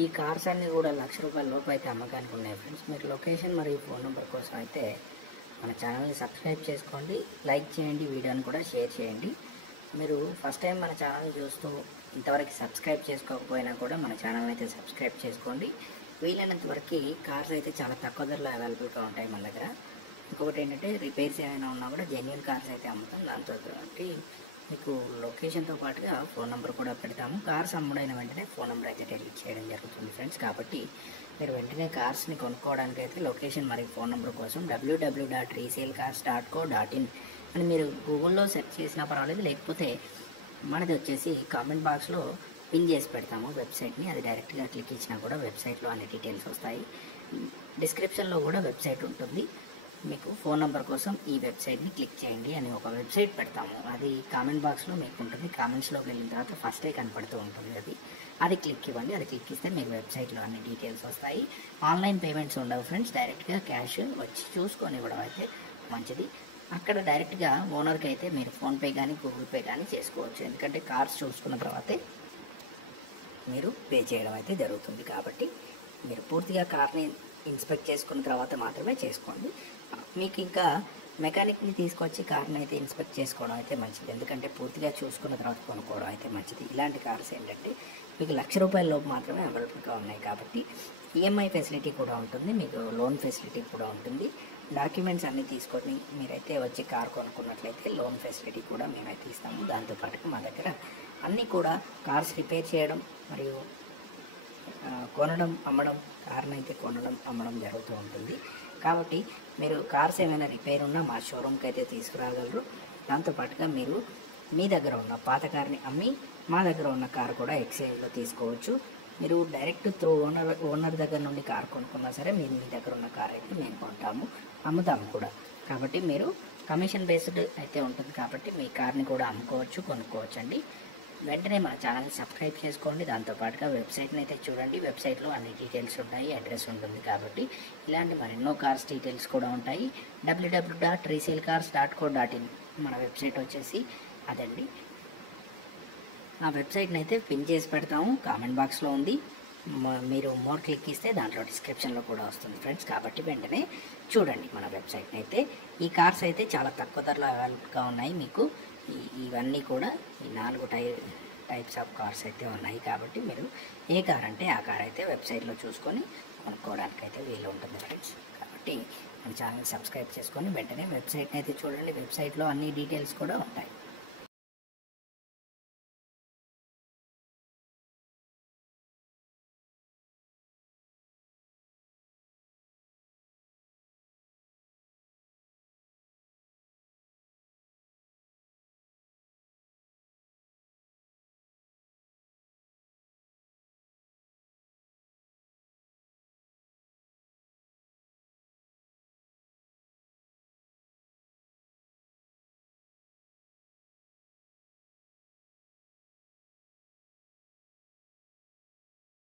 ఈ కార్స్ అన్నీ కూడా ₹1,00,000 లోపు అయితే అమ్మకానికి ఉన్నాయి ఫ్రెండ్స్. మీరు లొకేషన్ మరియు ఫోన్ నెంబర్ కోసం అయితే మన ఛానల్ని సబ్స్క్రైబ్ చేసుకోండి, లైక్ చేయండి, వీడియోని కూడా షేర్ చేయండి. మీరు ఫస్ట్ టైం మన ఛానల్ని చూస్తూ ఇంతవరకు సబ్స్క్రైబ్ చేసుకోకపోయినా కూడా మన ఛానల్ని అయితే సబ్స్క్రైబ్ చేసుకోండి. వీలైనంత వరకు కార్స్ అయితే చాలా తక్కువ ధరలో అవైలబుల్గా ఉంటాయి మన దగ్గర. ఇంకొకటి ఏంటంటే రిపేర్స్ ఏమైనా ఉన్నా కూడా జెన్యూన్ కార్స్ అయితే అమ్ముతాం. దాంతో మీకు లొకేషన్తో పాటుగా ఫోన్ నెంబర్ కూడా పెడతాము. కార్స్ అమ్ముడైన వెంటనే ఫోన్ నెంబర్ అయితే డెలిట్ చేయడం జరుగుతుంది ఫ్రెండ్స్. కాబట్టి మీరు వెంటనే కార్స్ని కొనుక్కోవడానికి అయితే లొకేషన్ మరియు ఫోన్ నెంబర్ కోసం www.resaleCars.co.in అని మీరు గూగుల్లో సెర్చ్ చేసినా పర్వాలేదు, లేకపోతే మనది వచ్చేసి కామెంట్ బాక్స్లో పిన్ చేసి పెడతాము వెబ్సైట్ని. అది డైరెక్ట్గా క్లిక్ ఇచ్చినా కూడా వెబ్సైట్లో అన్ని డీటెయిల్స్ వస్తాయి. డిస్క్రిప్షన్లో కూడా వెబ్సైట్ ఉంటుంది. మీకు ఫోన్ నెంబర్ కోసం ఈ వెబ్సైట్ని క్లిక్ చేయండి అని ఒక వెబ్సైట్ పెడతాము. అది కామెంట్ బాక్స్లో మీకు ఉంటుంది. కామెంట్స్లోకి వెళ్ళిన తర్వాత ఫస్టే కనపడుతూ ఉంటుంది. అది క్లిక్ ఇవ్వండి. అది క్లిక్ ఇస్తే మీకు వెబ్సైట్లో అన్ని డీటెయిల్స్ వస్తాయి. ఆన్లైన్ పేమెంట్స్ ఉండవు ఫ్రెండ్స్. డైరెక్ట్గా క్యాష్ వచ్చి చూసుకొని ఇవ్వడం అయితే మంచిది. అక్కడ డైరెక్ట్గా ఓనర్కి అయితే మీరు ఫోన్పే కానీ గూగుల్ పే కానీ చేసుకోవచ్చు. ఎందుకంటే కార్స్ చూసుకున్న తర్వాతే మీరు పే చేయడం అయితే జరుగుతుంది. కాబట్టి మీరు పూర్తిగా కార్ని ఇన్స్పెక్ట్ చేసుకున్న తర్వాత మాత్రమే చేసుకోండి. మీకు ఇంకా మెకానిక్ని తీసుకొచ్చి కార్ని అయితే ఇన్స్పెక్ట్ చేసుకోవడం అయితే మంచిది. ఎందుకంటే పూర్తిగా చూసుకున్న తర్వాత కొనుక్కోవడం అయితే మంచిది. ఇలాంటి కార్స్ ఏంటంటే మీకు ₹1,00,000 లోపు మాత్రమే అవైలబుల్గా ఉన్నాయి. కాబట్టి ఈఎంఐ ఫెసిలిటీ కూడా ఉంటుంది, మీకు లోన్ ఫెసిలిటీ కూడా ఉంటుంది. డాక్యుమెంట్స్ అన్నీ తీసుకొని మీరైతే వచ్చి కార్ కొనుక్కున్నట్లయితే లోన్ ఫెసిలిటీ కూడా మేమైతే ఇస్తాము. దాంతోపాటు మా దగ్గర అన్నీ కూడా కార్స్ రిపేర్ చేయడం మరియు కొనడం అమ్మడం, కార్ని అయితే కొనడం అమ్మడం జరుగుతూ ఉంటుంది. కాబట్టి మీరు కార్స్ ఏమైనా రిపేర్ ఉన్నా మా షోరూమ్కి అయితే తీసుకురాగలరు. దాంతోపాటుగా మీరు మీ దగ్గర ఉన్న పాత కార్ని అమ్మి మా దగ్గర ఉన్న కార్ కూడా ఎక్స్చేంజ్లో తీసుకోవచ్చు. మీరు డైరెక్ట్ త్రూ ఓనర్ దగ్గర నుండి కార్ కొనుక్కున్నా సరే మీరు మీ దగ్గర ఉన్న కార్ అయితే మేము కొంటాము, అమ్ముతాము కూడా. కాబట్టి మీరు కమిషన్ బేస్డ్ అయితే ఉంటుంది. కాబట్టి మీ కార్ని కూడా అమ్ముకోవచ్చు, కొనుక్కోవచ్చు అండి. వెంటనే మన ఛానల్ని సబ్స్క్రైబ్ చేసుకోండి. దాంతోపాటుగా వెబ్సైట్ని అయితే చూడండి. వెబ్సైట్లో అన్ని డీటెయిల్స్ ఉంటాయి, అడ్రస్ ఉంటుంది. కాబట్టి ఇలాంటి మరెన్నో కార్స్ డీటెయిల్స్ కూడా ఉంటాయి. www.resaleCars.co.in మన వెబ్సైట్ వచ్చేసి అదండి. ఆ వెబ్సైట్ని అయితే పిన్ చేసి పెడతాము, కామెంట్ బాక్స్లో ఉంది. మీరు మోర్ క్లిక్ ఇస్తే దాంట్లో డిస్క్రిప్షన్లో కూడా వస్తుంది ఫ్రెండ్స్. కాబట్టి వెంటనే చూడండి మన వెబ్సైట్ని అయితే. ఈ కార్స్ అయితే చాలా తక్కువ ధరలో అవైలబుల్గా ఉన్నాయి. మీకు ఇవన్నీ కూడా ఈ 4 టైప్స్ ఆఫ్ కార్స్ అయితే ఉన్నాయి. కాబట్టి మీరు ఏ కార్ అంటే ఆ కార్ అయితే వెబ్సైట్లో చూసుకొని కొనుక్కోవడానికి అయితే వీలు ఉంటుంది ఫ్రెండ్స్. కాబట్టి మన ఛానల్ సబ్స్క్రైబ్ చేసుకొని వెంటనే వెబ్సైట్ని అయితే చూడండి. వెబ్సైట్లో అన్ని డీటెయిల్స్ కూడా ఉంటాయి.